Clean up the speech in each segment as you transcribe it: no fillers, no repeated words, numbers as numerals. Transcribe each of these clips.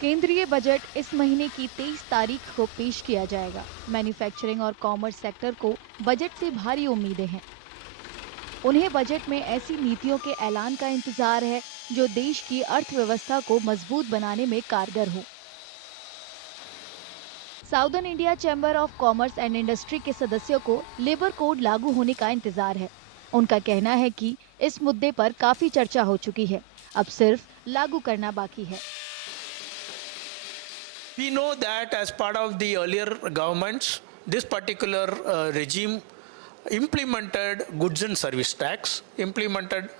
केंद्रीय बजट इस महीने की 23 तारीख को पेश किया जाएगा। मैन्युफैक्चरिंग और कॉमर्स सेक्टर को बजट से भारी उम्मीदें हैं। उन्हें बजट में ऐसी नीतियों के ऐलान का इंतजार है जो देश की अर्थव्यवस्था को मजबूत बनाने में कारगर हो। Southern India chamber of commerce and industry के सदस्यों को लेबर कोड लागू होने का इंतजार है। उनका कहना है कि इस मुद्दे पर काफी चर्चा हो चुकी है, अब सिर्फ लागू करना बाकी है। We know that as part of the earlier governments, this particular regime implemented goods and service tax, implemented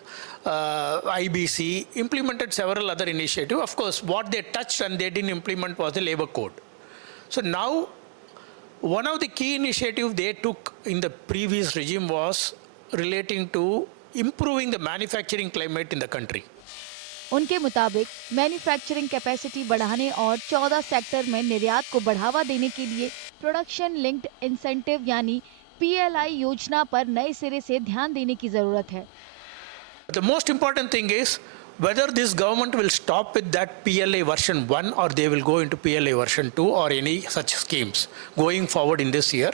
IBC, implemented several other initiatives. Of course, what they touched and they didn't implement was the labor code. So now, one of the key initiatives they took in the previous regime was relating to improving the manufacturing climate in the country. उनके मुताबिक manufacturing capacity बढ़ाने और 14 sector में निर्यात को बढ़ावा देने के लिए प्रोडक्शन लिंक्ड इंसेंटिव यानी PLI योजना पर नए सिरे से ध्यान देने की जरूरत है। The most important thing is whether this government will stop with that PLI version 1 or they will go into PLI version 2 or any such schemes going forward in this year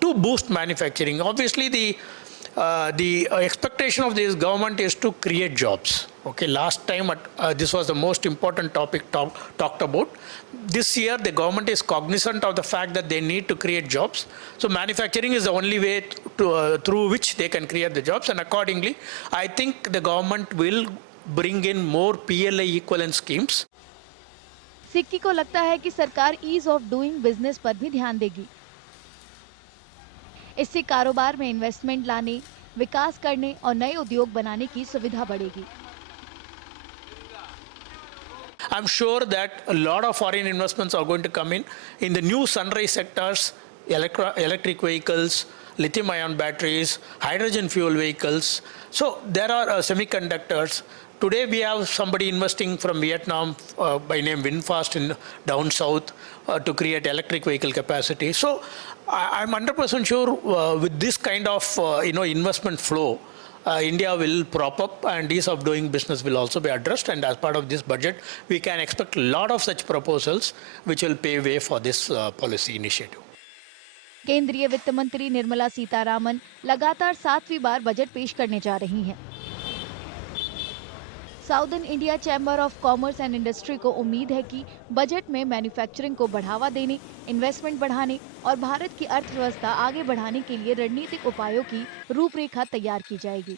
to boost manufacturing. Obviously, the expectation of this government is to create jobs. Okay, last time this was the most important topic talked about. This year the government is cognizant of the fact that they need to create jobs. So manufacturing is the only way through which they can create the jobs, and accordingly I think the government will bring in more PLI equivalent schemes. सिक्की को लगता है कि सरकार ease of doing business पर भी ध्यान देगी। इससे कारोबार में इन्वेस्टमेंट लाने, विकास करने और नए उद्योग बनाने की सुविधा बढ़ेगी। I'm sure that a lot of foreign investments are going to come in the new sunrise sectors, electric vehicles, lithium-ion batteries, hydrogen fuel vehicles. So there are semiconductors. Today we have somebody investing from Vietnam by name VinFast in down south to create electric vehicle capacity. So I'm 100% sure with this kind of investment flow, India will prop up and ease of doing business will also be addressed, and as part of this budget we can expect a lot of such proposals which will pave way for this policy initiative. केंद्रीय वित्त मंत्री निर्मला सीतारामन लगातार 7वीं बार budget पेश करने जा रही हैं। Southern India chamber of commerce and industry को उम्मीद है कि बजट में मैन्युफैक्चरिंग को बढ़ावा देने, इन्वेस्टमेंट बढ़ाने और भारत की अर्थव्यवस्था आगे बढ़ाने के लिए रणनीतिक उपायों की रूपरेखा तैयार की जाएगी।